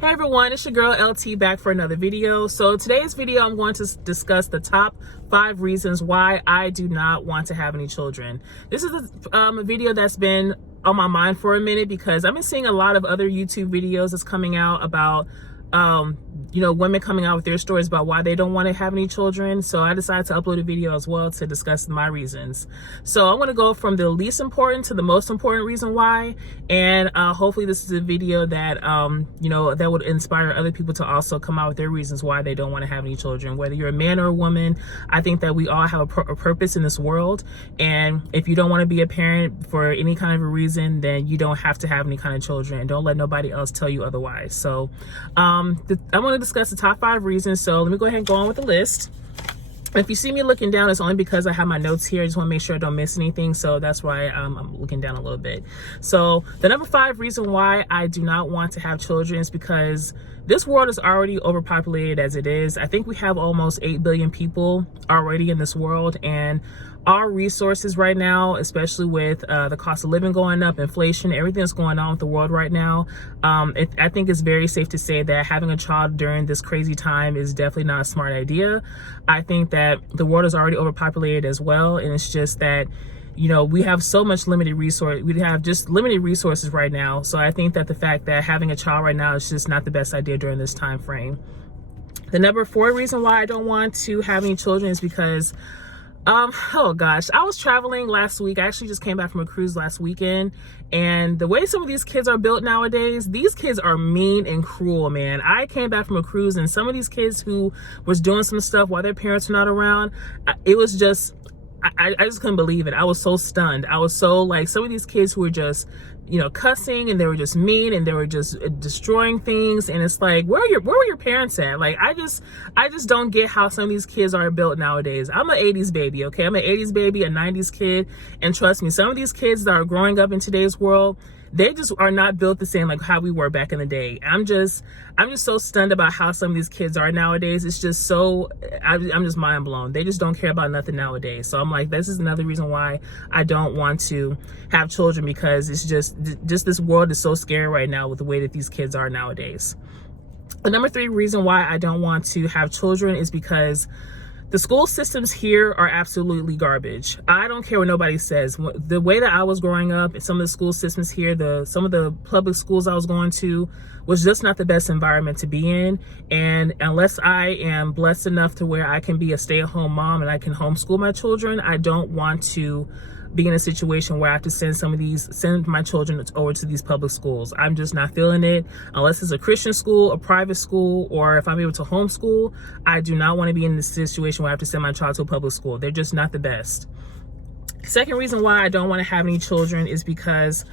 Hey everyone, it's your girl LT back for another video. So today's video, I'm going to discuss the top 5 reasons why I do not want to have any children. This is a video that's been on my mind for a minute because I've been seeing a lot of other YouTube videos that's coming out about women coming out with their stories about why they don't want to have any children. So I decided to upload a video as well to discuss my reasons. So I'm going to go from the least important to the most important reason why, and hopefully this is a video that that would inspire other people to also come out with their reasons why they don't want to have any children. Whether you're a man or a woman, I think that we all have a purpose in this world, and if you don't want to be a parent for any kind of a reason, then you don't have to have any kind of children, and don't let nobody else tell you otherwise. So I'm going to discuss the top 5 reasons. So let me go ahead and go on with the list. If you see me looking down, it's only because I have my notes here. I just want to make sure I don't miss anything. So that's why I'm looking down a little bit. So the number 5 reason why I do not want to have children is because this world is already overpopulated as it is. I think we have almost 8 billion people already in this world, and our resources right now, especially with the cost of living going up, inflation, everything that's going on with the world right now, I think it's very safe to say that having a child during this crazy time is definitely not a smart idea. I think that the world is already overpopulated as well, and it's just that we have so much limited resource. We have just limited resources right now. So I think that the fact that having a child right now is just not the best idea during this time frame. The number 4 reason why I don't want to have any children is because oh gosh, I was traveling last week. I actually just came back from a cruise last weekend, and the way some of these kids are built nowadays, these kids are mean and cruel, man. I came back from a cruise, and some of these kids who was doing some stuff while their parents were not around, it was just, I just couldn't believe it. I was so stunned. I was so like, some of these kids who were just, cussing, and they were just mean, and they were just destroying things. And it's like, where were your parents at? Like, I just don't get how some of these kids are built nowadays. I'm an 80s baby, okay? I'm an 80s baby, a 90s kid. And trust me, some of these kids that are growing up in today's world, they just are not built the same like how we were back in the day. I'm just so stunned about how some of these kids are nowadays. It's just so, I'm just mind blown. They just don't care about nothing nowadays. So I'm like, this is another reason why I don't want to have children, because it's just this world is so scary right now with the way that these kids are nowadays. The number 3 reason why I don't want to have children is because the school systems here are absolutely garbage. I don't care what nobody says. The way that I was growing up, some of the school systems here, some of the public schools I was going to, was just not the best environment to be in. And unless I am blessed enough to where I can be a stay-at-home mom and I can homeschool my children, I don't want to be in a situation where I have to send my children over to these public schools. I'm just not feeling it. Unless it's a Christian school, a private school, or if I'm able to homeschool, I do not want to be in this situation where I have to send my child to a public school. They're just not the best. Second reason why I don't want to have any children is because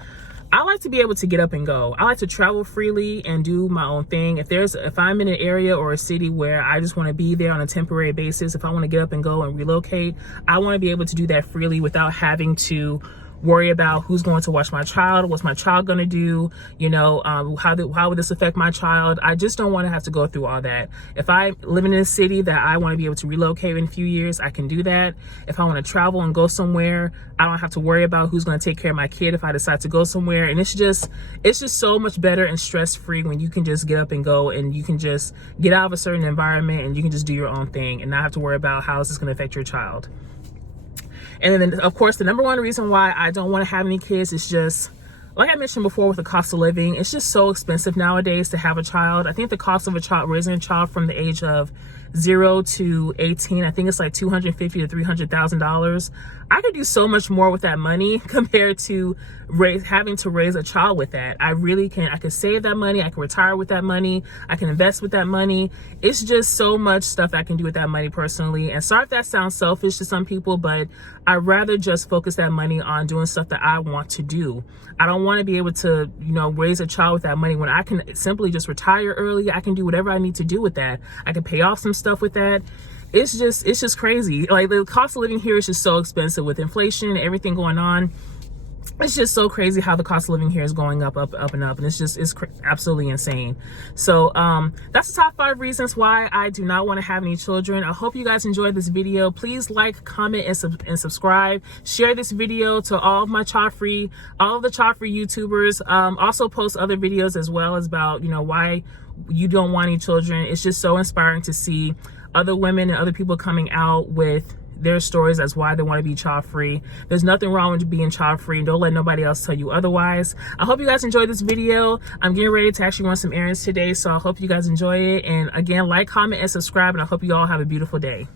I like to be able to get up and go. I like to travel freely and do my own thing. If I'm in an area or a city where I just want to be there on a temporary basis, if I want to get up and go and relocate, I want to be able to do that freely without having to worry about who's going to watch my child, what's my child going to do, how would this affect my child. I just don't want to have to go through all that. If I live in a city that I want to be able to relocate in a few years, I can do that. If I want to travel and go somewhere, I don't have to worry about who's going to take care of my kid if I decide to go somewhere. And it's just so much better and stress-free when you can just get up and go, and you can just get out of a certain environment and you can just do your own thing and not have to worry about how is this going to affect your child. And then, of course, the number 1 reason why I don't want to have any kids is just, like I mentioned before, with the cost of living, it's just so expensive nowadays to have a child. I think the cost of raising a child from the age of 0 to 18, I think it's like $250,000 to $300,000. I could do so much more with that money compared to having to raise a child with that. I really can. I can save that money. I can retire with that money. I can invest with that money. It's just so much stuff I can do with that money personally. And sorry if that sounds selfish to some people, but I'd rather just focus that money on doing stuff that I want to do. I don't want to be able to, raise a child with that money when I can simply just retire early. I can do whatever I need to do with that. I can pay off some stuff with that. It's just crazy. Like, the cost of living here is just so expensive with inflation and everything going on. it's just so crazy how the cost of living here is going up and up, and it's absolutely insane. So that's the top 5 reasons why I do not want to have any children. I hope you guys enjoyed this video. Please like, comment, and subscribe. Share this video to all of the Childfree YouTubers. Also post other videos as well as about, you know, why you don't want any children. It's just so inspiring to see other women and other people coming out with their stories as why they want to be child free. There's nothing wrong with being child free, and don't let nobody else tell you otherwise. I hope you guys enjoyed this video. I'm getting ready to actually run some errands today, so I hope you guys enjoy it. And again, like, comment, and subscribe, and I hope you all have a beautiful day.